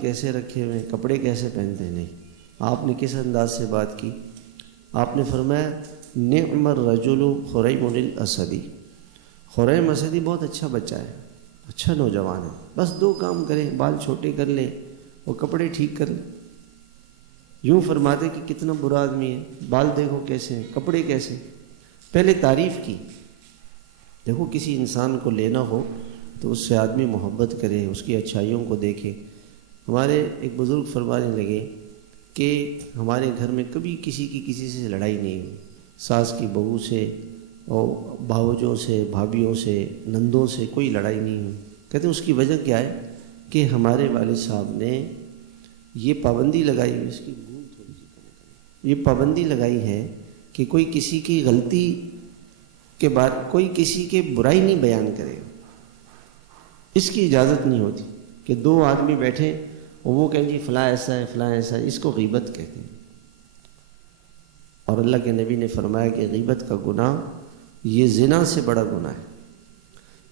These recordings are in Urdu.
کیسے رکھے ہوئے ہیں، کپڑے کیسے پہنتے ہیں، نہیں، آپ نے کس انداز سے بات کی؟ آپ نے فرمایا نعم الرجل خریم الاسدی، خریم اسدی بہت اچھا بچہ ہے، اچھا نوجوان ہے، بس 2 کام کرے، بال چھوٹے کر لے اور کپڑے ٹھیک کر لے۔ یوں فرماتے کہ کتنا برا آدمی ہے، بال دیکھو کیسے ہیں، کپڑے کیسے، پہلے تعریف کی۔ دیکھو کسی انسان کو لینا ہو تو اس سے آدمی محبت کرے، اس کی اچھائیوں کو دیکھے۔ ہمارے ایک بزرگ فرمانے لگے کہ ہمارے گھر میں کبھی کسی سے لڑائی نہیں ہوئی، ساس کی بہو سے اور بھاؤجوں سے، بھابھیوں سے، نندوں سے کوئی لڑائی نہیں ہوئی۔ کہتے ہیں اس کی وجہ کیا ہے کہ ہمارے والد صاحب نے یہ پابندی لگائی ہے، اس کی گول تھوڑی سی کم کریں، یہ پابندی لگائی ہے کہ کوئی کسی کی غلطی کے بعد کوئی کسی کے برائی نہیں بیان کرے، اس کی اجازت نہیں ہوتی کہ 2 آدمی بیٹھے اور وہ کہیں جی فلاں ایسا ہے فلاں ایسا ہے، اس کو غیبت کہتے ہیں۔ اور اللہ کے نبی نے فرمایا کہ غیبت کا گناہ یہ زنا سے بڑا گناہ ہے۔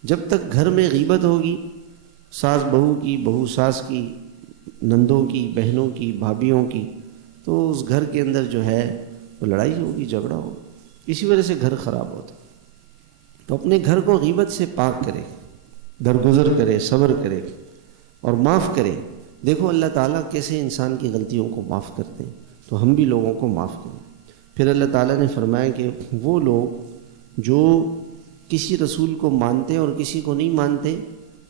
جب تک گھر میں غیبت ہوگی، ساس بہو کی، بہو ساس کی، نندوں کی، بہنوں کی، بھابھیوں کی، تو اس گھر کے اندر جو ہے وہ لڑائی ہوگی، جھگڑا ہوگا، اسی وجہ سے گھر خراب ہوتا۔ تو اپنے گھر کو غیبت سے پاک کرے، درگزر کرے، صبر کرے اور معاف کرے۔ دیکھو اللہ تعالیٰ کیسے انسان کی غلطیوں کو معاف کرتے ہیں، تو ہم بھی لوگوں کو معاف کریں۔ پھر اللہ تعالیٰ نے فرمایا کہ وہ لوگ جو کسی رسول کو مانتے اور کسی کو نہیں مانتے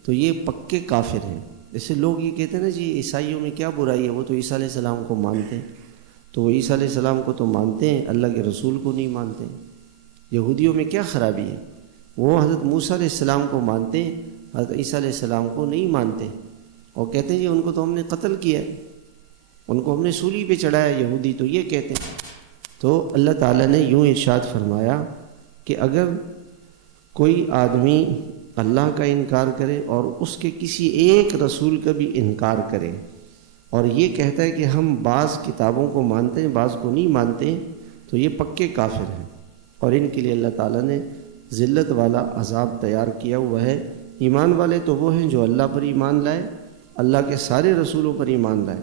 تو یہ پکے کافر ہیں۔ جیسے لوگ یہ کہتے ہیں نا جی عیسائیوں میں کیا برائی ہے، وہ تو عیسیٰ علیہ السلام کو مانتے ہیں، تو وہ عیسیٰ علیہ السلام کو تو مانتے ہیں، اللہ کے رسول کو نہیں مانتے۔ یہودیوں میں کیا خرابی ہے، وہ حضرت موسیٰ علیہ السلام کو مانتے ہیں، حضرت عیسیٰ علیہ السلام کو نہیں مانتے، اور کہتے ہیں جی ان کو تو ہم نے قتل کیا ہے، ان کو ہم نے سولی پہ چڑھایا، یہودی تو یہ کہتے ہیں۔ تو اللہ تعالیٰ نے یوں ارشاد فرمایا کہ اگر کوئی آدمی اللہ کا انکار کرے اور اس کے کسی ایک رسول کا بھی انکار کرے اور یہ کہتا ہے کہ ہم بعض کتابوں کو مانتے ہیں بعض کو نہیں مانتے، تو یہ پکے کافر ہیں، اور ان کے لیے اللہ تعالیٰ نے ذلت والا عذاب تیار کیا ہوا ہے۔ ایمان والے تو وہ ہیں جو اللہ پر ایمان لائے، اللہ کے سارے رسولوں پر ایمان لائے،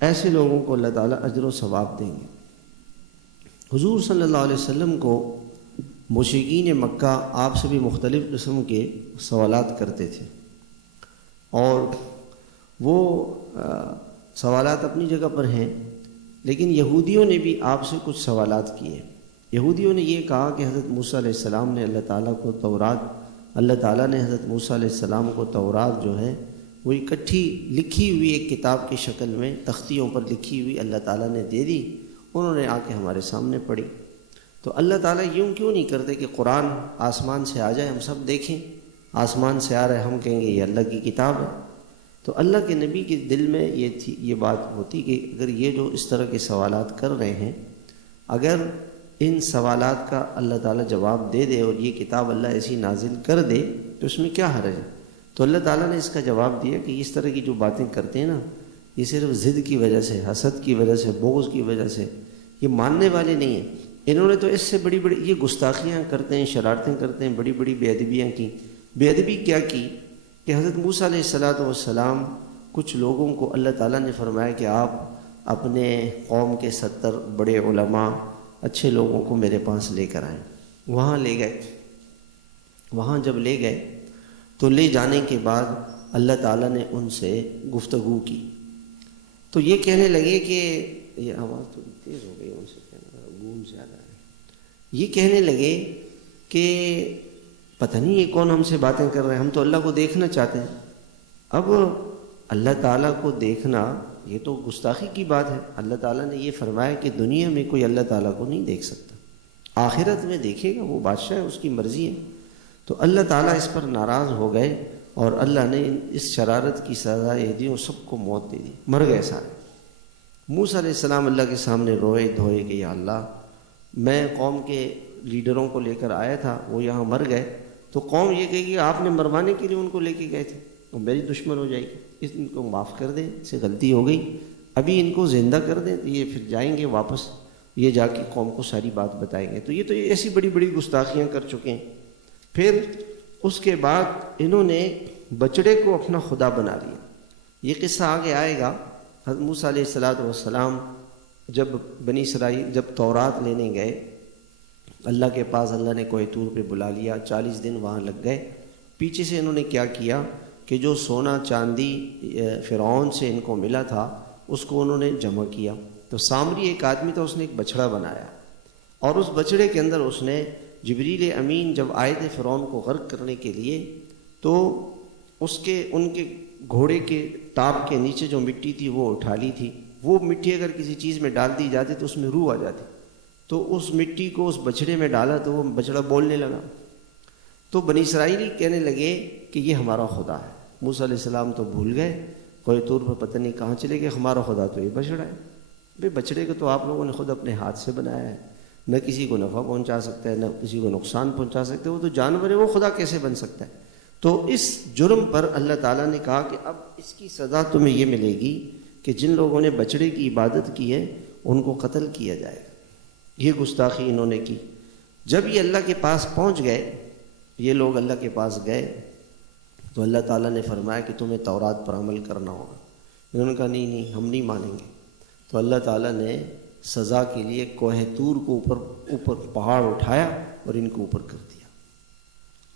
ایسے لوگوں کو اللہ تعالیٰ اجر و ثواب دیں گے۔ حضور صلی اللہ علیہ وسلم کو مشرکین مکہ آپ سے بھی مختلف قسم کے سوالات کرتے تھے، اور وہ سوالات اپنی جگہ پر ہیں، لیکن یہودیوں نے بھی آپ سے کچھ سوالات کیے۔ یہودیوں نے یہ کہا کہ حضرت موسیٰ علیہ السلام نے اللہ تعالیٰ نے حضرت موسیٰ علیہ السلام کو تورات جو ہے وہ اکٹھی لکھی ہوئی ایک کتاب کی شکل میں تختیوں پر لکھی ہوئی اللہ تعالیٰ نے دے دی، انہوں نے آ کے ہمارے سامنے پڑھی۔ تو اللہ تعالیٰ یوں کیوں نہیں کرتے کہ قرآن آسمان سے آ جائے، ہم سب دیکھیں، آسمان سے آ رہا ہے، ہم کہیں گے یہ اللہ کی کتاب ہے۔ تو اللہ کے نبی کے دل میں یہ بات ہوتی کہ اگر یہ جو اس طرح کے سوالات کر رہے ہیں، اگر ان سوالات کا اللہ تعالیٰ جواب دے دے اور یہ کتاب اللہ ایسی نازل کر دے تو اس میں کیا حرج ہے؟ تو اللہ تعالیٰ نے اس کا جواب دیا کہ اس طرح کی جو باتیں کرتے ہیں نا، یہ صرف ضد کی وجہ سے، حسد کی وجہ سے، بغض کی وجہ سے، یہ ماننے والے نہیں ہیں۔ انہوں نے تو اس سے بڑی یہ گستاخیاں کرتے ہیں، شرارتیں کرتے ہیں، بڑی بڑی بے ادبیاں کی۔ بے ادبی کیا کی کہ حضرت موسیٰ علیہ السلام کچھ لوگوں کو اللہ تعالیٰ نے فرمایا کہ آپ اپنے قوم کے 70 بڑے علماء اچھے لوگوں کو میرے پاس لے کر آئیں۔ وہاں لے گئے، وہاں جب لے گئے تو لے جانے کے بعد اللہ تعالیٰ نے ان سے گفتگو کی، تو یہ کہنے لگے کہ یہ آواز تھوڑی تیز ہو گئی، ان سے کہنا گونج زیادہ ہے، یہ کہنے لگے کہ پتہ نہیں یہ کون ہم سے باتیں کر رہے ہیں، ہم تو اللہ کو دیکھنا چاہتے ہیں۔ اب اللہ تعالیٰ کو دیکھنا یہ تو گستاخی کی بات ہے۔ اللہ تعالیٰ نے یہ فرمایا کہ دنیا میں کوئی اللہ تعالیٰ کو نہیں دیکھ سکتا، آخرت میں دیکھے گا، وہ بادشاہ ہے، اس کی مرضی ہے۔ تو اللہ تعالیٰ اس پر ناراض ہو گئے اور اللہ نے اس شرارت کی سزا یہ دی اور سب کو موت دے دی، مر گئے سارے۔ موسیٰ علیہ السلام اللہ کے سامنے روئے دھوئے کہ یا اللہ، میں قوم کے لیڈروں کو لے کر آیا تھا، وہ یہاں مر گئے، تو قوم یہ کہے گی آپ نے مروانے کے لیے ان کو لے کے گئے تھے، اور میری دشمن ہو جائے گی، ان کو معاف کر دیں، اس سے غلطی ہو گئی، ابھی ان کو زندہ کر دیں تو یہ پھر جائیں گے واپس، یہ جا کے قوم کو ساری بات بتائیں گے۔ تو یہ ایسی بڑی بڑی گستاخیاں کر چکے ہیں۔ پھر اس کے بعد انہوں نے بچڑے کو اپنا خدا بنا لیا۔ یہ قصہ آگے آئے گا۔ حضرت موسیٰ علیہ السلام جب بنی اسرائیل جب تورات لینے گئے اللہ کے پاس، اللہ نے کوہ طور پہ بلا لیا، 40 دن وہاں لگ گئے۔ پیچھے سے انہوں نے کیا کیا کہ جو سونا چاندی فرعون سے ان کو ملا تھا اس کو انہوں نے جمع کیا۔ تو سامری ایک آدمی تھا، اس نے ایک بچڑا بنایا، اور اس بچڑے کے اندر اس نے جبریل امین جب آئے تھے فرعون کو غرق کرنے کے لیے، تو ان کے گھوڑے کے ٹاپ کے نیچے جو مٹی تھی وہ اٹھا لی تھی۔ وہ مٹی اگر کسی چیز میں ڈال دی جاتی تو اس میں روح آ جاتی، تو اس مٹی کو اس بچڑے میں ڈالا تو وہ بچڑا بولنے لگا۔ تو بنی اسرائیلی کہنے لگے کہ یہ ہمارا خدا ہے۔ موسیٰ علیہ السلام تو بھول گئے، کوہ طور پر پتہ نہیں کہاں چلے گئے، ہمارا خدا تو یہ بچڑا ہے۔ بھئی بچڑے کو تو آپ لوگوں نے خود اپنے ہاتھ سے بنایا ہے، نہ کسی کو نفع پہنچا سکتا ہے نہ کسی کو نقصان پہنچا سکتا ہے، وہ تو جانور ہے، وہ خدا کیسے بن سکتا ہے؟ تو اس جرم پر اللہ تعالیٰ نے کہا کہ اب اس کی سزا تمہیں یہ ملے گی کہ جن لوگوں نے بچڑے کی عبادت کی ہے ان کو قتل کیا جائے گا۔ یہ گستاخی انہوں نے کی۔ جب یہ اللہ کے پاس پہنچ گئے، یہ لوگ اللہ کے پاس گئے، تو اللہ تعالیٰ نے فرمایا کہ تمہیں تورات پر عمل کرنا ہوگا۔ انہوں نے کہا نہیں ہم نہیں مانیں گے۔ تو اللہ تعالیٰ نے سزا کے لیے کوہ طور کو اوپر پہاڑ اٹھایا اور ان کو اوپر کر دیا،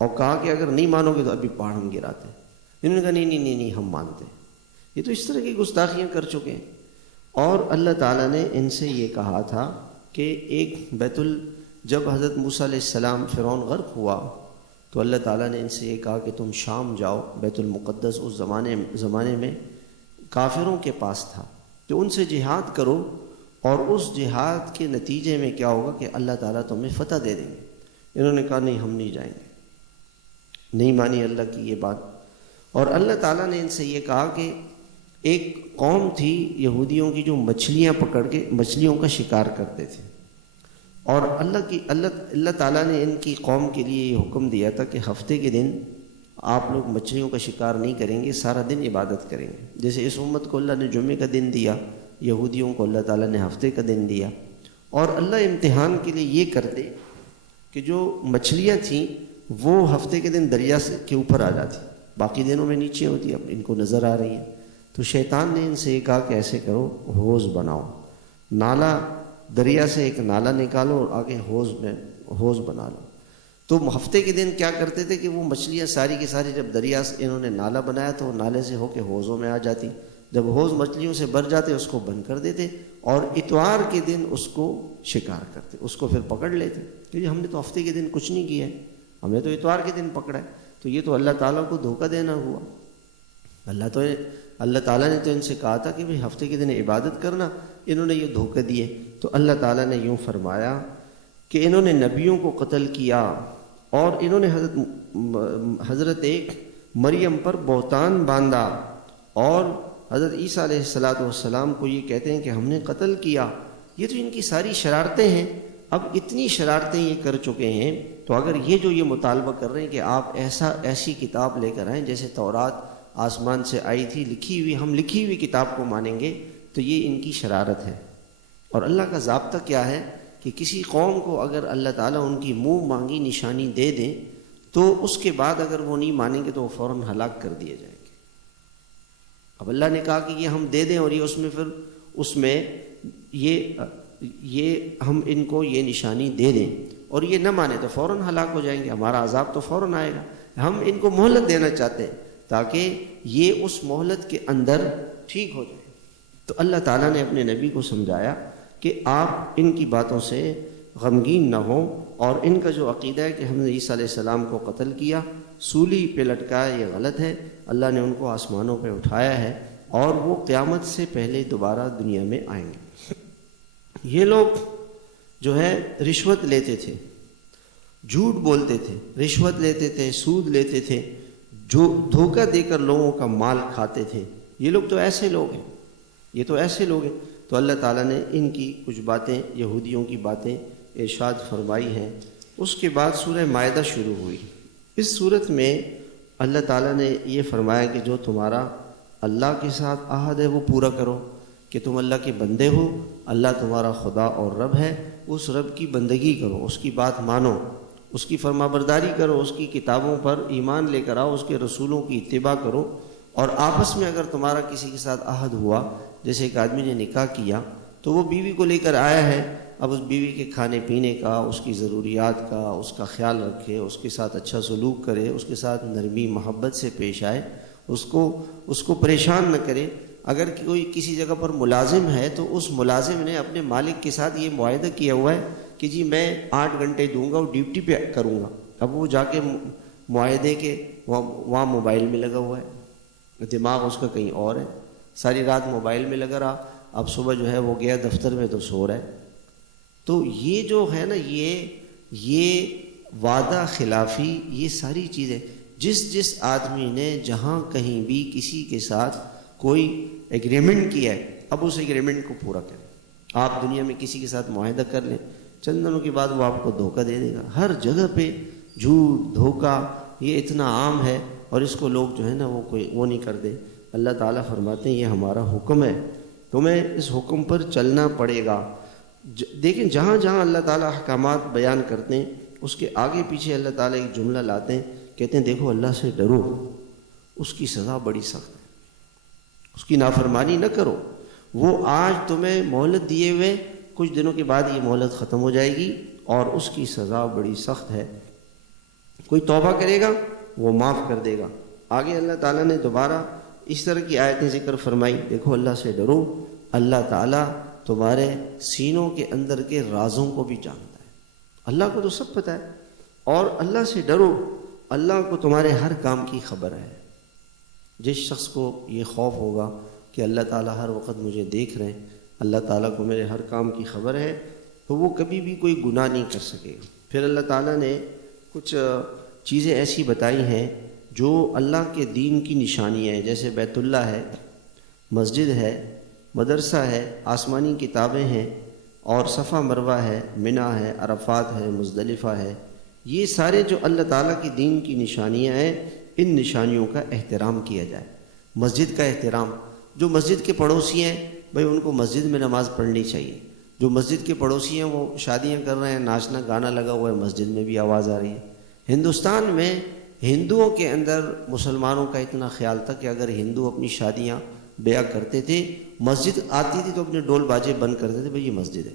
اور کہا کہ اگر نہیں مانو گے تو ابھی پہاڑ ہم گراتے ہیں۔ انہوں نے کہا نہیں ہم مانتے ہیں۔ یہ تو اس طرح کی گستاخیاں کر چکے ہیں۔ اور اللہ تعالیٰ نے ان سے یہ کہا تھا کہ ایک جب حضرت موسیٰ علیہ السلام فرعون غرق ہوا تو اللہ تعالیٰ نے ان سے یہ کہا کہ تم شام جاؤ، بیت المقدس اس زمانے میں کافروں کے پاس تھا، تو ان سے جہاد کرو، اور اس جہاد کے نتیجے میں کیا ہوگا کہ اللہ تعالیٰ تمہیں فتح دے دیں گے۔ انہوں نے کہا نہیں ہم نہیں جائیں گے، نہیں مانی اللہ کی یہ بات۔ اور اللہ تعالیٰ نے ان سے یہ کہا کہ ایک قوم تھی یہودیوں کی جو مچھلیاں پکڑ کے مچھلیوں کا شکار کرتے تھے، اور اللہ تعالیٰ نے ان کی قوم کے لیے یہ حکم دیا تھا کہ ہفتے کے دن آپ لوگ مچھلیوں کا شکار نہیں کریں گے، سارا دن عبادت کریں گے۔ جیسے اس امت کو اللہ نے جمعے کا دن دیا، یہودیوں کو اللہ تعالیٰ نے ہفتے کا دن دیا۔ اور اللہ امتحان کے لیے یہ کرتے کہ جو مچھلیاں تھیں وہ ہفتے کے دن دریا کے اوپر آ جاتی، باقی دنوں میں نیچے ہوتی، اب ان کو نظر آ رہی ہیں۔ تو شیطان نے ان سے یہ کہا کہ ایسے کرو، حوض بناؤ، نالا، دریا سے ایک نالا نکالو اور آگے حوض بنا لو۔ تو ہفتے کے دن کیا کرتے تھے کہ وہ مچھلیاں ساری کی ساری جب دریا سے انہوں نے نالا بنایا تو نالے سے ہو کے حوضوں میں آ جاتی، جب حوض مچھلیوں سے بھر جاتے اس کو بند کر دیتے، اور اتوار کے دن اس کو شکار کرتے، اس کو پھر پکڑ لیتے، کیونکہ ہم نے تو ہفتے کے دن کچھ نہیں کیا ہے، ہم نے تو اتوار کے دن پکڑا ہے۔ تو یہ تو اللہ تعالیٰ کو دھوکہ دینا ہوا۔ اللہ تعالیٰ نے تو ان سے کہا تھا کہ بھئی ہفتے کے دن عبادت کرنا، انہوں نے یہ دھوکہ دیے۔ تو اللہ تعالیٰ نے یوں فرمایا کہ انہوں نے نبیوں کو قتل کیا، اور انہوں نے حضرت ایک مریم پر بہتان باندھا، اور حضرت عیسیٰ علیہ السلام کو یہ کہتے ہیں کہ ہم نے قتل کیا۔ یہ تو ان کی ساری شرارتیں ہیں۔ اب اتنی شرارتیں یہ کر چکے ہیں، تو اگر یہ مطالبہ کر رہے ہیں کہ آپ ایسی کتاب لے کر آئیں جیسے تورات آسمان سے آئی تھی لکھی ہوئی، ہم لکھی ہوئی کتاب کو مانیں گے، تو یہ ان کی شرارت ہے۔ اور اللہ کا ضابطہ کیا ہے کہ کسی قوم کو اگر اللہ تعالیٰ ان کی منہ مانگی نشانی دے دیں تو اس کے بعد اگر وہ نہیں مانیں گے تو وہ فوراً ہلاک کر دیے جائیں گے۔ اب اللہ نے کہا کہ یہ ہم دے دیں، اور یہ اس میں ہم ان کو یہ نشانی دے دیں، اور یہ نہ مانے تو فوراً ہلاک ہو جائیں گے، ہمارا عذاب تو فوراً آئے گا۔ ہم ان کو مہلت دینا چاہتے ہیں تاکہ یہ اس مہلت کے اندر ٹھیک ہو جائے۔ تو اللہ تعالیٰ نے اپنے نبی کو سمجھایا کہ آپ ان کی باتوں سے غمگین نہ ہوں، اور ان کا جو عقیدہ ہے کہ ہم نے عیسیٰ علیہ السلام کو قتل کیا، سولی پہ لٹکایا، یہ غلط ہے۔ اللہ نے ان کو آسمانوں پہ اٹھایا ہے، اور وہ قیامت سے پہلے دوبارہ دنیا میں آئیں گے۔ یہ لوگ جو ہے رشوت لیتے تھے، جھوٹ بولتے تھے، رشوت لیتے تھے، سود لیتے تھے، جو دھوکہ دے کر لوگوں کا مال کھاتے تھے۔ یہ لوگ تو ایسے لوگ ہیں، یہ تو ایسے لوگ ہیں۔ تو اللہ تعالیٰ نے ان کی کچھ باتیں، یہودیوں کی باتیں ارشاد فرمائی ہیں۔ اس کے بعد سورہ مائدہ شروع ہوئی۔ اس صورت میں اللہ تعالیٰ نے یہ فرمایا کہ جو تمہارا اللہ کے ساتھ عہد ہے وہ پورا کرو، کہ تم اللہ کے بندے ہو، اللہ تمہارا خدا اور رب ہے، اس رب کی بندگی کرو، اس کی بات مانو، اس کی فرما برداری کرو، اس کی کتابوں پر ایمان لے کر آؤ، اس کے رسولوں کی اتباع کرو، اور آپس میں اگر تمہارا کسی کے ساتھ عہد ہوا، جیسے ایک آدمی نے نکاح کیا تو وہ بیوی کو لے کر آیا ہے، اب اس بیوی کے کھانے پینے کا، اس کی ضروریات کا، اس کا خیال رکھے، اس کے ساتھ اچھا سلوک کرے، اس کے ساتھ نرمی محبت سے پیش آئے، اس کو پریشان نہ کرے۔ اگر کوئی کسی جگہ پر ملازم ہے تو اس ملازم نے اپنے مالک کے ساتھ یہ معاہدہ کیا ہوا ہے کہ جی میں 8 گھنٹے دوں گا اور ڈیوٹی پہ کروں گا، اب وہ جا کے معاہدے کے وہاں موبائل میں لگا ہوا ہے، دماغ اس کا کہیں اور ہے، ساری رات موبائل میں لگا رہا، اب صبح جو ہے وہ گیا دفتر میں تو سو رہا ہے۔ تو یہ جو ہے نا یہ وعدہ خلافی، یہ ساری چیزیں جس آدمی نے جہاں کہیں بھی کسی کے ساتھ کوئی ایگریمنٹ کیا ہے، اب اس ایگریمنٹ کو پورا کریں۔ آپ دنیا میں کسی کے ساتھ معاہدہ کر لیں، چند دنوں کے بعد وہ آپ کو دھوکہ دے دے گا۔ ہر جگہ پہ جھوٹ دھوکہ یہ اتنا عام ہے، اور اس کو لوگ جو ہے نا وہ نہیں کرتے۔ اللہ تعالیٰ فرماتے ہیں یہ ہمارا حکم ہے، تمہیں اس حکم پر چلنا پڑے گا۔ دیکھیں جہاں جہاں اللہ تعالیٰ احکامات بیان کرتے ہیں اس کے آگے پیچھے اللہ تعالیٰ ایک جملہ لاتے ہیں، کہتے ہیں دیکھو اللہ سے ڈرو، اس کی سزا بڑی سخت ہے، اس کی نافرمانی نہ کرو۔ وہ آج تمہیں مہلت دیے ہوئے، کچھ دنوں کے بعد یہ مہلت ختم ہو جائے گی اور اس کی سزا بڑی سخت ہے۔ کوئی توبہ کرے گا وہ معاف کر دے گا۔ آگے اللہ تعالیٰ نے دوبارہ اس طرح کی آیتیں ذکر فرمائی، دیکھو اللہ سے ڈرو، اللہ تعالیٰ تمہارے سینوں کے اندر کے رازوں کو بھی جانتا ہے، اللہ کو تو سب پتہ ہے، اور اللہ سے ڈرو، اللہ کو تمہارے ہر کام کی خبر ہے۔ جس شخص کو یہ خوف ہوگا کہ اللہ تعالیٰ ہر وقت مجھے دیکھ رہے ہیں، اللہ تعالیٰ کو میرے ہر کام کی خبر ہے، تو وہ کبھی بھی کوئی گناہ نہیں کر سکے گا۔ پھر اللہ تعالیٰ نے کچھ چیزیں ایسی بتائی ہیں جو اللہ کے دین کی نشانیاں ہیں، جیسے بیت اللہ ہے، مسجد ہے، مدرسہ ہے، آسمانی کتابیں ہیں، اور صفا مروہ ہے، منی ہے، عرفات ہے، مزدلفہ ہے۔ یہ سارے جو اللہ تعالیٰ کی دین کی نشانیاں ہیں، ان نشانیوں کا احترام کیا جائے۔ مسجد کا احترام، جو مسجد کے پڑوسی ہیں بھئی ان کو مسجد میں نماز پڑھنی چاہیے۔ جو مسجد کے پڑوسی ہیں وہ شادیاں کر رہے ہیں، ناچنا گانا لگا ہوا ہے، مسجد میں بھی آواز آ رہی ہے۔ ہندوستان میں ہندوؤں کے اندر مسلمانوں کا اتنا خیال تھا کہ اگر ہندو اپنی شادیاں بیاہ کرتے تھے، مسجد آتی تھی تو اپنے ڈول باجے بند کرتے تھے، بھئی یہ مسجد ہے،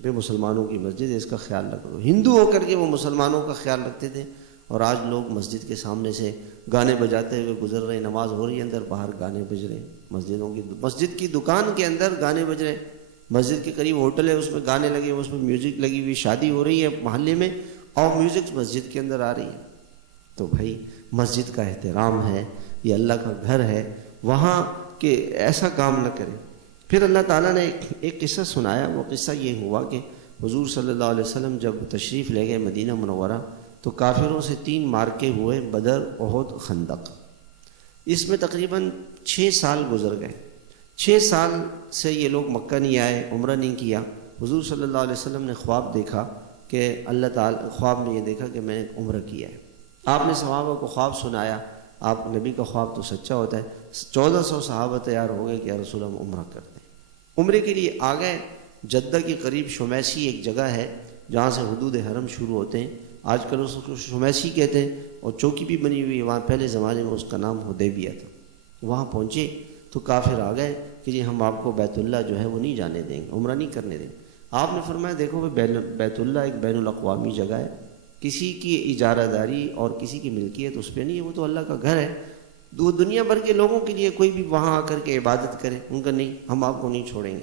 بھئی مسلمانوں کی مسجد ہے، اس کا خیال رکھو۔ ہندو ہو کر کے وہ مسلمانوں کا خیال رکھتے تھے، اور آج لوگ مسجد کے سامنے سے گانے بجاتے ہوئے گزر رہے ہیں، نماز ہو رہی ہے، اندر باہر گانے بج رہے ہیں، مسجد کی دکان کے اندر گانے بج رہے ہیں، مسجد کے قریب ہوٹل ہے اس میں گانے لگے ہوئے، اس میں میوزک لگی ہوئی، شادی ہو رہی ہے محلے میں اور میوزک مسجد کے اندر آ رہی ہے۔ تو بھائی مسجد کا احترام ہے، یہ اللہ کا گھر ہے، وہاں کہ ایسا کام نہ کریں۔ پھر اللہ تعالیٰ نے ایک قصہ سنایا، وہ قصہ یہ ہوا کہ حضور صلی اللہ علیہ وسلم جب تشریف لے گئے مدینہ منورہ تو کافروں سے 3 معرکے ہوئے، بدر، احد، خندق۔ اس میں تقریباً 6 سال گزر گئے۔ 6 سال سے یہ لوگ مکہ نہیں آئے، عمرہ نہیں کیا۔ حضور صلی اللہ علیہ وسلم نے خواب دیکھا کہ اللہ تعالیٰ، خواب میں یہ دیکھا کہ میں نے عمرہ کیا ہے۔ آپ نے صحابہ کو خواب سنایا، آپ نبی کا خواب تو سچا ہوتا ہے۔ 1400 صحابہ تیار ہو گئے کہ یا رسول ہم عمرہ کرتے ہیں۔ عمرے کے لیے آ گئے۔ جدہ کے قریب شمیسی ایک جگہ ہے جہاں سے حدود حرم شروع ہوتے ہیں، آج کل اس کو شمیسی کہتے ہیں، اور چوکی بھی بنی ہوئی ہے وہاں، پہلے زمانے میں اس کا نام حدیبیہ تھا۔ وہاں پہنچے تو کافر آ گئے کہ جی ہم آپ کو بیت اللہ جو ہے وہ نہیں جانے دیں گے، عمرہ نہیں کرنے دیں گے۔ آپ نے فرمایا دیکھو بیت اللہ ایک بین الاقوامی جگہ ہے، کسی کی اجارہ داری اور کسی کی ملکیت اس پہ نہیں ہے، وہ تو اللہ کا گھر ہے، دنیا بھر کے لوگوں کے لیے کوئی بھی وہاں آ کر کے عبادت کرے، ان کا نہیں، ہم آپ کو نہیں چھوڑیں گے۔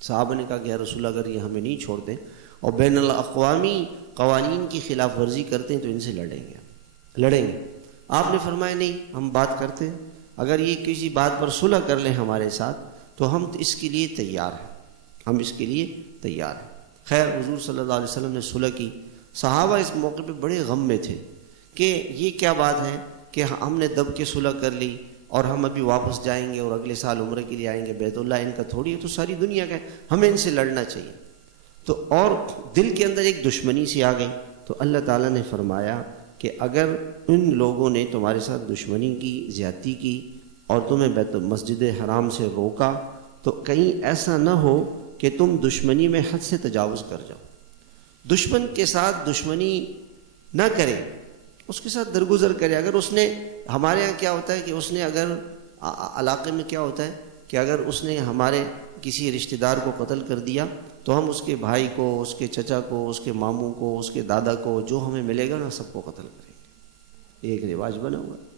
صحابہ نے کہا کہ یا رسول اللہ اگر یہ ہمیں نہیں چھوڑتے اور بین الاقوامی قوانین کی خلاف ورزی کرتے ہیں تو ان سے لڑیں گے۔ آپ نے فرمایا نہیں، ہم بات کرتے ہیں، اگر یہ کسی بات پر صلح کر لیں ہمارے ساتھ تو ہم اس کے لیے تیار ہیں، ہم اس کے لیے تیار ہیں۔ خیر حضور صلی اللہ علیہ وسلم نے صلح کی۔ صحابہ اس موقع پہ بڑے غم میں تھے کہ یہ کیا بات ہے کہ ہم نے دب کے صلح کر لی اور ہم ابھی واپس جائیں گے اور اگلے سال عمرے کے لیے آئیں گے، بیت اللہ ان کا تھوڑی ہے، تو ساری دنیا کا ہے، ہمیں ان سے لڑنا چاہیے۔ تو اور دل کے اندر ایک دشمنی سی آ گئی۔ تو اللہ تعالیٰ نے فرمایا کہ اگر ان لوگوں نے تمہارے ساتھ دشمنی کی، زیادتی کی اور تمہیں مسجد حرام سے روکا تو کہیں ایسا نہ ہو کہ تم دشمنی میں حد سے تجاوز کر جاؤ۔ دشمن کے ساتھ دشمنی نہ کریں، اس کے ساتھ درگزر کرے. اگر اس نے, ہمارے ہاں کیا ہوتا ہے کہ اس نے اگر علاقے میں کیا ہوتا ہے کہ اگر اس نے ہمارے کسی رشتہ دار کو قتل کر دیا تو ہم اس کے بھائی کو, اس کے چچا کو, اس کے ماموں کو, اس کے دادا کو, جو ہمیں ملے گا نا سب کو قتل کریں گے. یہ ایک رواج بنا ہوا ہے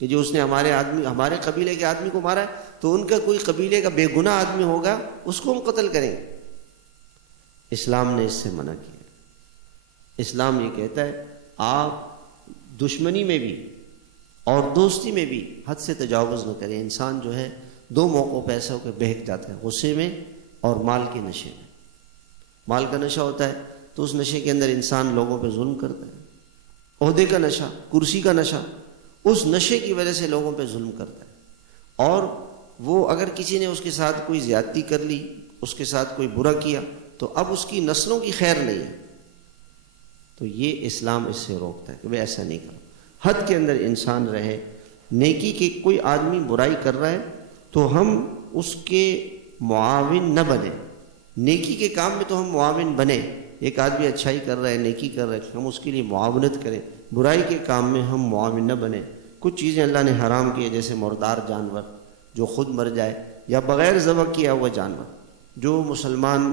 کہ جو اس نے ہمارے قبیلے کے آدمی کو مارا ہے تو ان کا کوئی قبیلے کا بے گناہ آدمی ہوگا اس کو ہم قتل کریں گے. اسلام نے اس سے منع کیا. اسلام یہ کہتا ہے آپ دشمنی میں بھی اور دوستی میں بھی حد سے تجاوز نہ کریں. انسان جو ہے دو موقعوں پہ ایسا ہو کے بہک جاتا ہے, غصے میں اور مال کے نشے میں. مال کا نشہ ہوتا ہے تو اس نشے کے اندر انسان لوگوں پہ ظلم کرتا ہے. عہدے کا نشہ, کرسی کا نشہ, اس نشے کی وجہ سے لوگوں پہ ظلم کرتا ہے. اور وہ اگر کسی نے اس کے ساتھ کوئی زیادتی کر لی, اس کے ساتھ کوئی برا کیا تو اب اس کی نسلوں کی خیر نہیں ہے. تو یہ اسلام اس سے روکتا ہے کہ بھئی ایسا نہیں کرو, حد کے اندر انسان رہے. نیکی کے کوئی آدمی برائی کر رہا ہے تو ہم اس کے معاون نہ بنیں. نیکی کے کام میں تو ہم معاون بنیں. ایک آدمی اچھائی کر رہا ہے, نیکی کر رہا ہے, ہم اس کے لیے معاونت کریں. برائی کے کام میں ہم معاون نہ بنیں. کچھ چیزیں اللہ نے حرام کی ہے, جیسے مردار جانور جو خود مر جائے, یا بغیر ذبح کیا ہوا جانور. جو مسلمان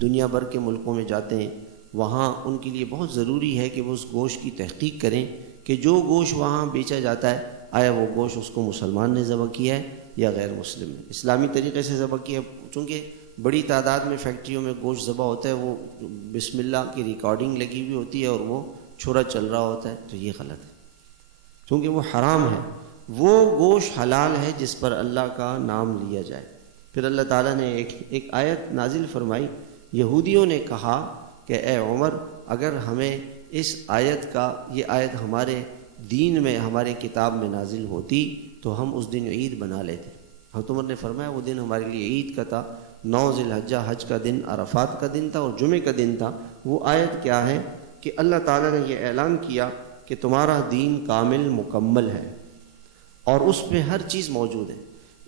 دنیا بھر کے ملکوں میں جاتے ہیں وہاں ان کے لیے بہت ضروری ہے کہ وہ اس گوشت کی تحقیق کریں کہ جو گوشت وہاں بیچا جاتا ہے آیا وہ گوشت اس کو مسلمان نے ذبح کیا ہے یا غیر مسلم نے اسلامی طریقے سے ذبح کیا. چونکہ بڑی تعداد میں فیکٹریوں میں گوشت ذبح ہوتا ہے, وہ بسم اللہ کی ریکارڈنگ لگی ہوئی ہوتی ہے اور وہ چھرا چل رہا ہوتا ہے, تو یہ غلط ہے چونکہ وہ حرام ہے. وہ گوشت حلال ہے جس پر اللہ کا نام لیا جائے. پھر اللہ تعالیٰ نے ایک آیت نازل فرمائی. یہودیوں نے کہا کہ اے عمر, اگر ہمیں اس آیت کا, یہ آیت ہمارے دین میں, ہمارے کتاب میں نازل ہوتی تو ہم اس دن عید بنا لیتے. حضرت عمر نے فرمایا وہ دن ہمارے لیے عید کا تھا. 9 ذی الحجہ حج کا دن, عرفات کا دن تھا اور جمعے کا دن تھا. وہ آیت کیا ہے کہ اللہ تعالیٰ نے یہ اعلان کیا کہ تمہارا دین کامل مکمل ہے اور اس پہ ہر چیز موجود ہے.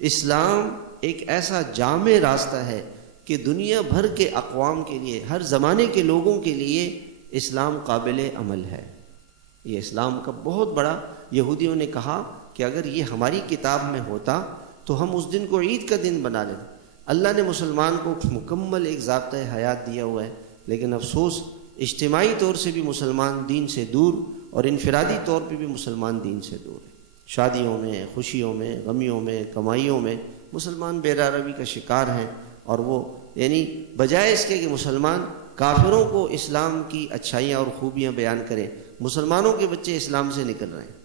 اسلام ایک ایسا جامع راستہ ہے کہ دنیا بھر کے اقوام کے لیے, ہر زمانے کے لوگوں کے لیے اسلام قابل عمل ہے. یہ اسلام کا بہت بڑا, یہودیوں نے کہا کہ اگر یہ ہماری کتاب میں ہوتا تو ہم اس دن کو عید کا دن بنا لیتے. اللہ نے مسلمان کو مکمل ایک ضابطۂ حیات دیا ہوا ہے, لیکن افسوس اجتماعی طور سے بھی مسلمان دین سے دور اور انفرادی طور پہ بھی مسلمان دین سے دور ہے. شادیوں میں, خوشیوں میں, غمیوں میں, کمائیوں میں مسلمان بے-راروی کا شکار ہیں. اور وہ یعنی بجائے اس کے کہ مسلمان کافروں کو اسلام کی اچھائیاں اور خوبیاں بیان کریں, مسلمانوں کے بچے اسلام سے نکل رہے ہیں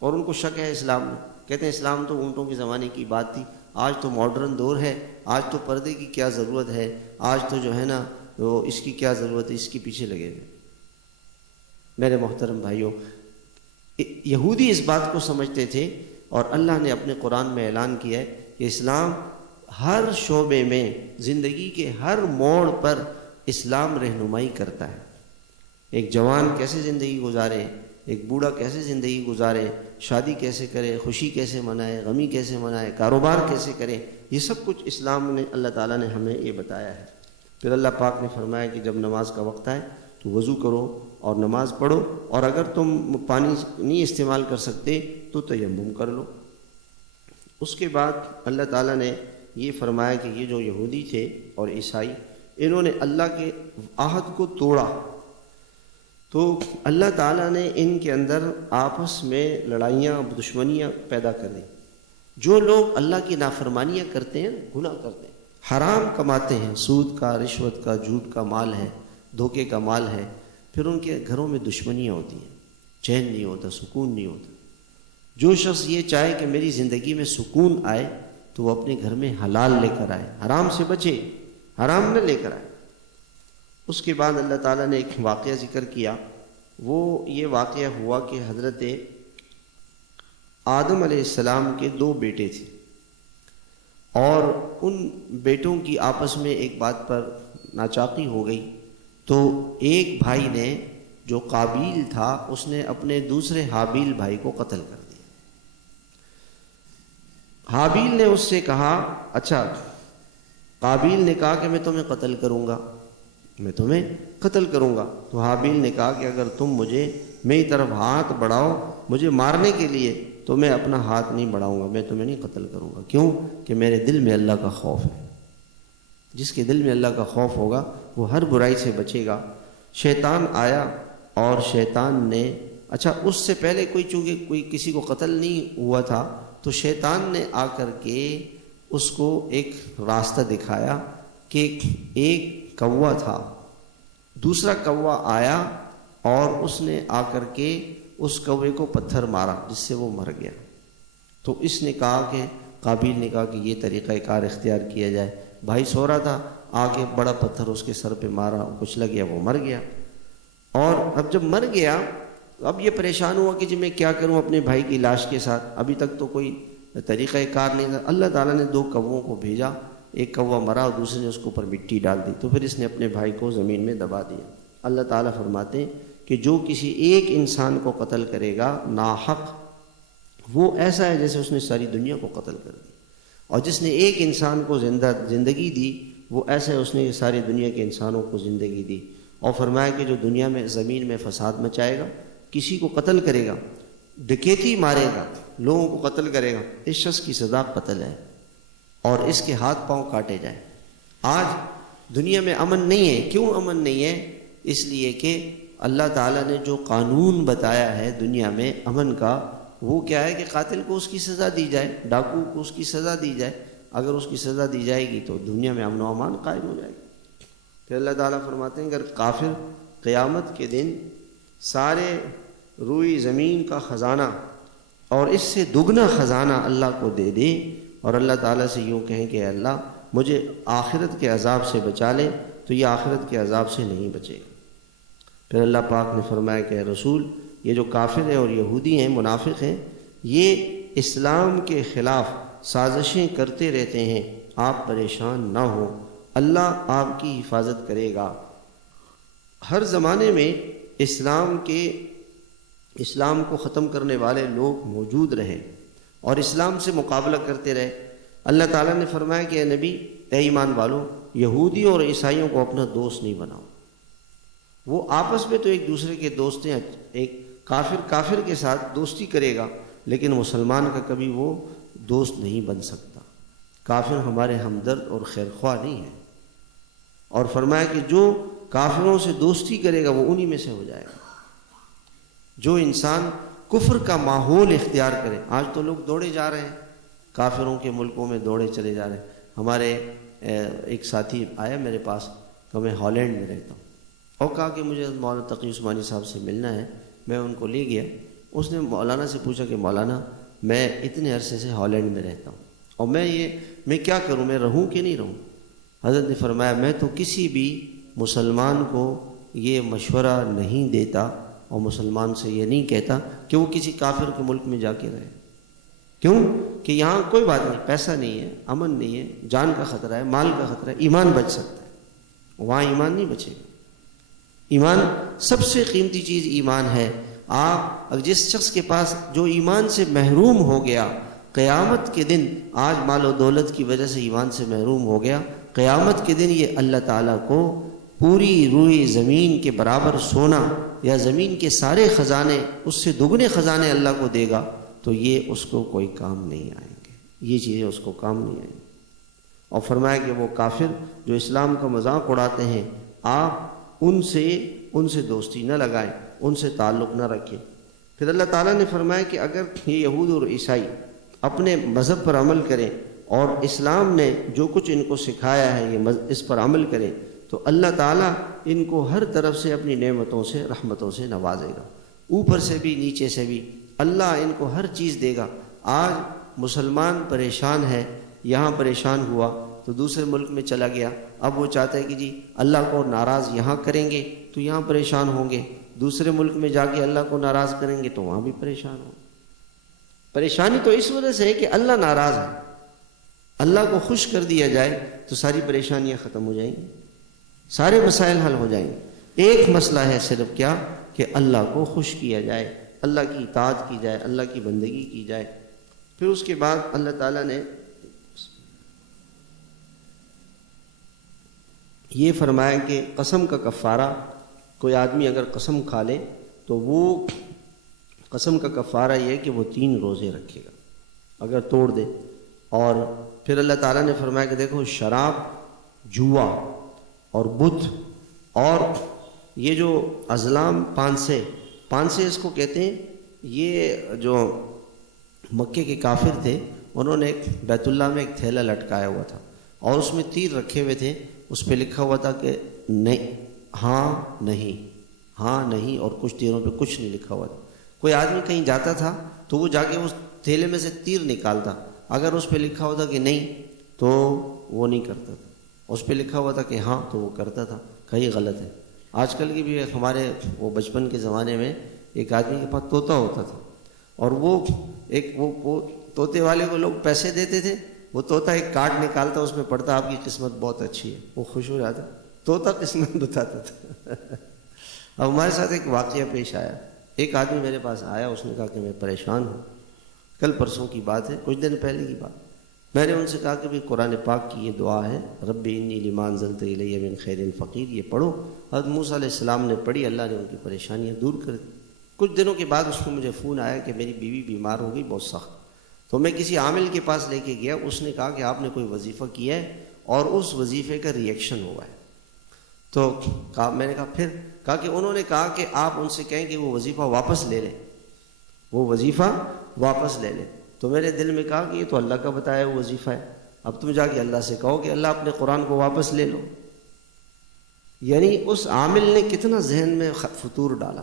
اور ان کو شک ہے اسلام میں. کہتے ہیں اسلام تو اونٹوں کے زمانے کی بات تھی, آج تو ماڈرن دور ہے, آج تو پردے کی کیا ضرورت ہے, آج تو جو ہے نا وہ اس کی کیا ضرورت ہے, اس کے پیچھے لگے ہوئے. میرے محترم بھائیوں, یہودی اس بات کو سمجھتے تھے اور اللہ نے اپنے قرآن میں اعلان کیا ہے کہ اسلام ہر شعبے میں, زندگی کے ہر موڑ پر اسلام رہنمائی کرتا ہے. ایک جوان کیسے زندگی گزارے, ایک بوڑھا کیسے زندگی گزارے, شادی کیسے کرے, خوشی کیسے منائے, غمی کیسے منائے, کاروبار کیسے کرے, یہ سب کچھ اسلام نے, اللہ تعالیٰ نے ہمیں یہ بتایا ہے. پھر اللہ پاک نے فرمایا کہ جب نماز کا وقت آئے تو وضو کرو اور نماز پڑھو, اور اگر تم پانی نہیں استعمال کر سکتے تو تیمم کر لو. اس کے بعد اللہ تعالیٰ نے یہ فرمایا کہ یہ جو یہودی تھے اور عیسائی, انہوں نے اللہ کے عہد کو توڑا تو اللہ تعالیٰ نے ان کے اندر آپس میں لڑائیاں, دشمنیاں پیدا کر دیں. جو لوگ اللہ کی نافرمانیاں کرتے ہیں, گناہ کرتے ہیں, حرام کماتے ہیں, سود کا, رشوت کا, جھوٹ کا مال ہے, دھوکے کا مال ہے, پھر ان کے گھروں میں دشمنیاں ہوتی ہیں, چین نہیں ہوتا, سکون نہیں ہوتا. جو شخص یہ چاہے کہ میری زندگی میں سکون آئے تو وہ اپنے گھر میں حلال لے کر آئے, حرام سے بچے, حرام نہ لے کر آئے. اس کے بعد اللہ تعالیٰ نے ایک واقعہ ذکر کیا. وہ یہ واقعہ ہوا کہ حضرت آدم علیہ السلام کے 2 بیٹے تھے اور ان بیٹوں کی آپس میں ایک بات پر ناچاقی ہو گئی. تو ایک بھائی نے, جو قابیل تھا, اس نے اپنے دوسرے حابیل بھائی کو قتل کر دیا. حابیل نے اس سے کہا, اچھا, قابیل نے کہا کہ میں تمہیں قتل کروں گا, میں تمہیں قتل کروں گا۔ تو حابیل نے کہا کہ اگر تم مجھے میری طرف ہاتھ بڑھاؤ مجھے مارنے کے لیے تو میں اپنا ہاتھ نہیں بڑھاؤں گا، میں تمہیں نہیں قتل کروں گا۔ کیوں؟ کہ میرے دل میں اللہ کا خوف ہے۔ جس کے دل میں اللہ کا خوف ہوگا وہ ہر برائی سے بچے گا۔ شیطان آیا اور شیطان نے اس سے پہلے چونکہ کوئی کسی کو قتل نہیں ہوا تھا تو شیطان نے آ کر کے اس کو ایک راستہ دکھایا کہ ایک کوا تھا، دوسرا کوا آیا اور اس نے آ کر کے اس کوے کو پتھر مارا جس سے وہ مر گیا۔ تو اس نے کہا کہ قابیل نے کہا کہ یہ طریقہ کار اختیار کیا جائے۔ بھائی سو رہا تھا، آگے بڑا پتھر اس کے سر پہ مارا، کچلا گیا، وہ مر گیا۔ اور اب جب مر گیا اب یہ پریشان ہوا کہ میں کیا کروں اپنے بھائی کی لاش کے ساتھ، ابھی تک تو کوئی طریقہ کار نہیں تھا۔ اللہ تعالیٰ نے 2 کووں کو بھیجا، ایک کوا مرا اور دوسرے نے اس کے اوپر مٹی ڈال دی، تو پھر اس نے اپنے بھائی کو زمین میں دبا دیا۔ اللہ تعالیٰ فرماتے ہیں کہ جو کسی ایک انسان کو قتل کرے گا ناحق، وہ ایسا ہے جیسے اس نے ساری دنیا کو قتل کر دی، اور جس نے ایک انسان کو زندگی دی وہ ایسا ہے اس نے ساری دنیا کے انسانوں کو زندگی دی۔ اور فرمایا کہ جو دنیا میں زمین میں فساد مچائے گا، کسی کو قتل کرے گا، ڈکیتی مارے گا، لوگوں کو قتل کرے گا، اس شخص کی سزا قتل ہے اور اس کے ہاتھ پاؤں کاٹے جائیں۔ آج دنیا میں امن نہیں ہے۔ کیوں امن نہیں ہے؟ اس لیے کہ اللہ تعالیٰ نے جو قانون بتایا ہے دنیا میں امن کا، وہ کیا ہے کہ قاتل کو اس کی سزا دی جائے، ڈاکو کو اس کی سزا دی جائے۔ اگر اس کی سزا دی جائے گی تو دنیا میں امن و امان قائم ہو جائے گا۔ پھر اللہ تعالیٰ فرماتے ہیں اگر کافر قیامت کے دن سارے روئی زمین کا خزانہ اور اس سے دگنا خزانہ اللہ کو دے دے اور اللہ تعالیٰ سے یوں کہیں کہ اللہ مجھے آخرت کے عذاب سے بچا لے، تو یہ آخرت کے عذاب سے نہیں بچے گا۔ پھر اللہ پاک نے فرمایا کہ اے رسول، یہ جو کافر ہیں اور یہودی ہیں، منافق ہیں، یہ اسلام کے خلاف سازشیں کرتے رہتے ہیں، آپ پریشان نہ ہوں، اللہ آپ کی حفاظت کرے گا۔ ہر زمانے میں اسلام کو ختم کرنے والے لوگ موجود رہے اور اسلام سے مقابلہ کرتے رہے۔ اللہ تعالیٰ نے فرمایا کہ اے نبی، اے ایمان والو، یہودی اور عیسائیوں کو اپنا دوست نہیں بناؤ۔ وہ آپس میں تو ایک دوسرے کے دوست ہیں، ایک کافر کے ساتھ دوستی کرے گا لیکن مسلمان کا کبھی وہ دوست نہیں بن سکتا۔ کافر ہمارے ہمدرد اور خیرخواہ نہیں ہے، اور فرمایا کہ جو کافروں سے دوستی کرے گا وہ انہی میں سے ہو جائے گا۔ جو انسان کفر کا ماحول اختیار کرے، آج تو لوگ دوڑے جا رہے ہیں، کافروں کے ملکوں میں دوڑے چلے جا رہے ہیں۔ ہمارے ایک ساتھی آیا میرے پاس کہ میں ہالینڈ میں رہتا ہوں، اور کہا کہ مجھے مولانا تقی عثمانی صاحب سے ملنا ہے۔ میں ان کو لے گیا، اس نے مولانا سے پوچھا کہ مولانا میں اتنے عرصے سے ہالینڈ میں رہتا ہوں اور میں کیا کروں، میں رہوں کہ نہیں رہوں؟ حضرت نے فرمایا میں تو کسی بھی مسلمان کو یہ مشورہ نہیں دیتا اور مسلمان سے یہ نہیں کہتا کہ وہ کسی کافر کے ملک میں جا کے رہے۔ کیوں؟ کہ یہاں کوئی بات نہیں، پیسہ نہیں ہے، امن نہیں ہے، جان کا خطرہ ہے، مال کا خطرہ ہے، ایمان بچ سکتا ہے، وہاں ایمان نہیں بچے گا۔ ایمان سب سے قیمتی چیز ایمان ہے۔ آپ جس شخص کے پاس جو ایمان سے محروم ہو گیا، قیامت کے دن، آج مال و دولت کی وجہ سے ایمان سے محروم ہو گیا، قیامت کے دن یہ اللہ تعالیٰ کو پوری روئی زمین کے برابر سونا یا زمین کے سارے خزانے، اس سے دگنے خزانے اللہ کو دے گا، تو یہ اس کو کوئی کام نہیں آئیں گے، یہ چیزیں اس کو کام نہیں آئیں گی۔ اور فرمایا کہ وہ کافر جو اسلام کا مذاق اڑاتے ہیں، آپ ان سے دوستی نہ لگائیں، ان سے تعلق نہ رکھیں۔ پھر اللہ تعالیٰ نے فرمایا کہ اگر یہ یہود اور عیسائی اپنے مذہب پر عمل کریں اور اسلام نے جو کچھ ان کو سکھایا ہے یہ اس پر عمل کریں، تو اللہ تعالیٰ ان کو ہر طرف سے اپنی نعمتوں سے، رحمتوں سے نوازے گا، اوپر سے بھی نیچے سے بھی اللہ ان کو ہر چیز دے گا۔ آج مسلمان پریشان ہے، یہاں پریشان ہوا تو دوسرے ملک میں چلا گیا، اب وہ چاہتا ہے کہ جی اللہ کو ناراض یہاں کریں گے تو یہاں پریشان ہوں گے، دوسرے ملک میں جا کے اللہ کو ناراض کریں گے تو وہاں بھی پریشان ہوں گے۔ پریشانی تو اس وجہ سے ہے کہ اللہ ناراض ہے۔ اللہ کو خوش کر دیا جائے تو ساری پریشانیاں ختم ہو جائیں گی، سارے مسائل حل ہو جائیں گے۔ ایک مسئلہ ہے صرف کیا کہ اللہ کو خوش کیا جائے، اللہ کی اطاعت کی جائے، اللہ کی بندگی کی جائے۔ پھر اس کے بعد اللہ تعالیٰ نے یہ فرمایا کہ قسم کا کفارہ، کوئی آدمی اگر قسم کھا لے تو وہ قسم کا کفارہ یہ کہ وہ 3 روزے رکھے گا اگر توڑ دے۔ اور پھر اللہ تعالیٰ نے فرمایا کہ دیکھو شراب، جوا اور بت اور یہ جو ازلام پانسے اس کو کہتے ہیں، یہ جو مکے کے کافر تھے انہوں نے ایک بیت اللہ میں ایک تھیلا لٹکایا ہوا تھا اور اس میں تیر رکھے ہوئے تھے، اس پہ لکھا ہوا تھا کہ نہیں، ہاں نہیں اور کچھ تیروں پہ کچھ نہیں لکھا ہوا تھا۔ کوئی آدمی کہیں جاتا تھا تو وہ جا کے اس تھیلے میں سے تیر نکالتا، اگر اس پہ لکھا ہوتا کہ نہیں تو وہ نہیں کرتا تھا، اس پہ لکھا ہوا تھا کہ ہاں تو وہ کرتا تھا۔ کہیں غلط ہے۔ آج کل کی بھی ہمارے وہ بچپن کے زمانے میں ایک آدمی کے پاس طوطا ہوتا تھا اور وہ طوطے والے کو لوگ پیسے دیتے تھے، وہ طوطا ایک کارڈ نکالتا، اس میں پڑھتا آپ کی قسمت بہت اچھی ہے، وہ خوش ہو جاتا، طوطا قسمت بتاتا تھا۔ اب ہمارے ساتھ ایک واقعہ پیش آیا، ایک آدمی میرے پاس آیا، اس نے کہا کہ میں پریشان ہوں، کل پرسوں کی بات ہے، کچھ دن پہلے کی بات۔ میں نے ان سے کہا کہ بھی قرآن پاک کی یہ دعا ہے، رب انی لما انزلت الی من خیر فقیر، یہ پڑھو۔ حضرت موسیٰ علیہ السلام نے پڑھی، اللہ نے ان کی پریشانیاں دور کر دی۔ کچھ دنوں کے بعد اس کو مجھے فون آیا کہ میری بیوی بیمار ہو گئی بہت سخت، تو میں کسی عامل کے پاس لے کے گیا، اس نے کہا کہ آپ نے کوئی وظیفہ کیا ہے اور اس وظیفے کا ریئیکشن ہوا ہے۔ تو میں نے کہا پھر؟ کہا کہ انہوں نے کہا کہ آپ ان سے کہیں کہ وہ وظیفہ واپس لے لیں، وہ وظیفہ واپس لے لیں۔ تو میرے دل میں کہا کہ یہ تو اللہ کا بتایا وہ وظیفہ ہے، اب تم جا کے اللہ سے کہو کہ اللہ اپنے قرآن کو واپس لے لو۔ یعنی اس عامل نے کتنا ذہن میں فطور ڈالا۔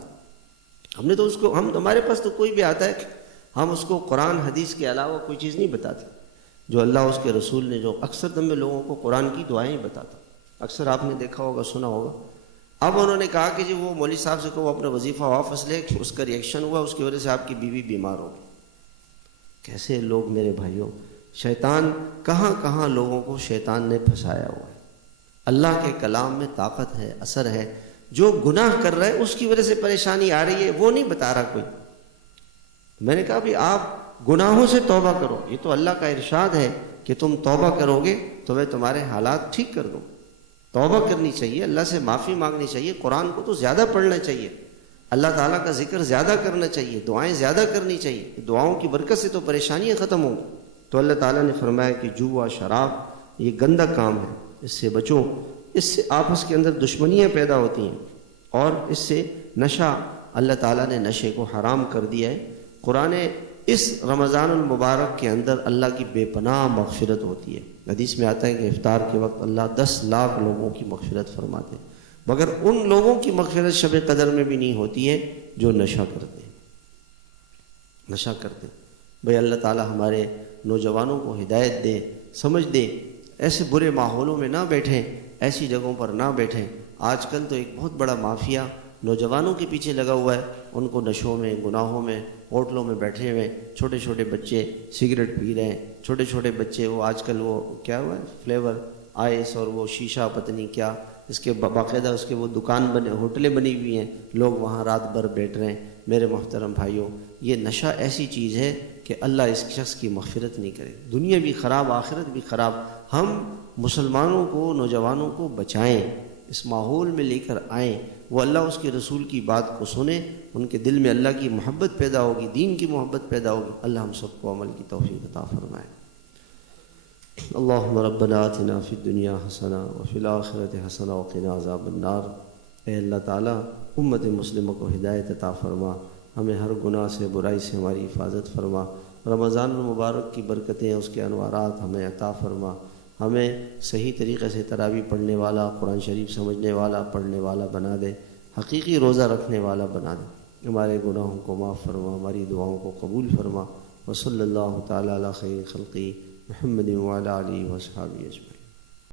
ہم نے تو اس کو، ہمارے پاس تو کوئی بھی آتا ہے ہم اس کو قرآن حدیث کے علاوہ کوئی چیز نہیں بتاتے، جو اللہ اس کے رسول نے، جو اکثر دم میں لوگوں کو قرآن کی دعائیں ہی بتاتا، اکثر آپ نے دیکھا ہوگا، سنا ہوگا۔ اب انہوں نے کہا کہ جی وہ مولوی صاحب سے کہو اپنا وظیفہ واپس لے، اس کا ریئیکشن ہوا، اس کی وجہ سے آپ کی بیوی بیمار ہوگی۔ کیسے لوگ میرے بھائیوں، شیطان کہاں کہاں لوگوں کو شیطان نے پھنسایا ہوا ہے۔ اللہ کے کلام میں طاقت ہے، اثر ہے۔ جو گناہ کر رہا ہے اس کی وجہ سے پریشانی آ رہی ہے، وہ نہیں بتا رہا کوئی۔ میں نے کہا بھی آپ گناہوں سے توبہ کرو، یہ تو اللہ کا ارشاد ہے کہ تم توبہ کرو گے تو میں تمہارے حالات ٹھیک کر دوں۔ توبہ کرنی چاہیے، اللہ سے معافی مانگنی چاہیے، قرآن کو تو زیادہ پڑھنا چاہیے، اللہ تعالیٰ کا ذکر زیادہ کرنا چاہیے، دعائیں زیادہ کرنی چاہیے، دعاؤں کی برکت سے تو پریشانیاں ختم ہوں گی۔ تو اللہ تعالیٰ نے فرمایا کہ جوا، شراب یہ گندا کام ہے، اس سے بچو، اس سے آپس کے اندر دشمنیاں پیدا ہوتی ہیں، اور اس سے نشہ، اللہ تعالیٰ نے نشے کو حرام کر دیا ہے۔ قرآن اس رمضان المبارک کے اندر اللہ کی بے پناہ مغفرت ہوتی ہے۔ حدیث میں آتا ہے کہ افطار کے وقت اللہ 10 لاکھ لوگوں کی مغفرت فرماتے ہیں، مگر ان لوگوں کی مغفرت شب قدر میں بھی نہیں ہوتی ہے جو نشہ کرتے ہیں، نشہ کرتے ہیں۔ بھئی اللہ تعالیٰ ہمارے نوجوانوں کو ہدایت دے، سمجھ دے، ایسے برے ماحولوں میں نہ بیٹھیں، ایسی جگہوں پر نہ بیٹھیں۔ آج کل تو ایک بہت بڑا مافیا نوجوانوں کے پیچھے لگا ہوا ہے، ان کو نشوں میں، گناہوں میں، ہوٹلوں میں بیٹھے ہوئے، چھوٹے چھوٹے بچے سگریٹ پی رہے ہیں، چھوٹے چھوٹے بچے، وہ آج کل وہ کیا ہوا ہے، فلیور آئس اور وہ شیشہ پتہ نہیں کیا، اس کے باقاعدہ اس کے وہ دکان بنے، ہوٹلیں بنی ہوئی ہیں، لوگ وہاں رات بھر بیٹھ رہے ہیں۔ میرے محترم بھائیوں، یہ نشہ ایسی چیز ہے کہ اللہ اس شخص کی مغفرت نہیں کرے، دنیا بھی خراب، آخرت بھی خراب۔ ہم مسلمانوں کو، نوجوانوں کو بچائیں، اس ماحول میں لے کر آئیں، وہ اللہ اس کے رسول کی بات کو سنیں، ان کے دل میں اللہ کی محبت پیدا ہوگی، دین کی محبت پیدا ہوگی۔ اللہ ہم سب کو عمل کی توفیق عطا فرمائے۔ اللہم ربنا آتنا فی الدنیا حسنہ وفی الآخرۃ حسنہ وقنا عذاب النار۔ اے اللہ تعالیٰ امت مسلمہ کو ہدایت عطا فرما، ہمیں ہر گناہ سے، برائی سے ہماری حفاظت فرما۔ رمضان المبارک کی برکتیں، اس کے انوارات ہمیں عطا فرما، ہمیں صحیح طریقے سے تراویح پڑھنے والا، قرآن شریف سمجھنے والا، پڑھنے والا بنا دے، حقیقی روزہ رکھنے والا بنا دے۔ ہمارے گناہوں کو معاف فرما، ہماری دعاؤں کو قبول فرما۔ وصلی اللہ تعالیٰ علی خیر خلقی محمد وعلی آلہ وصحبہ اجمعین۔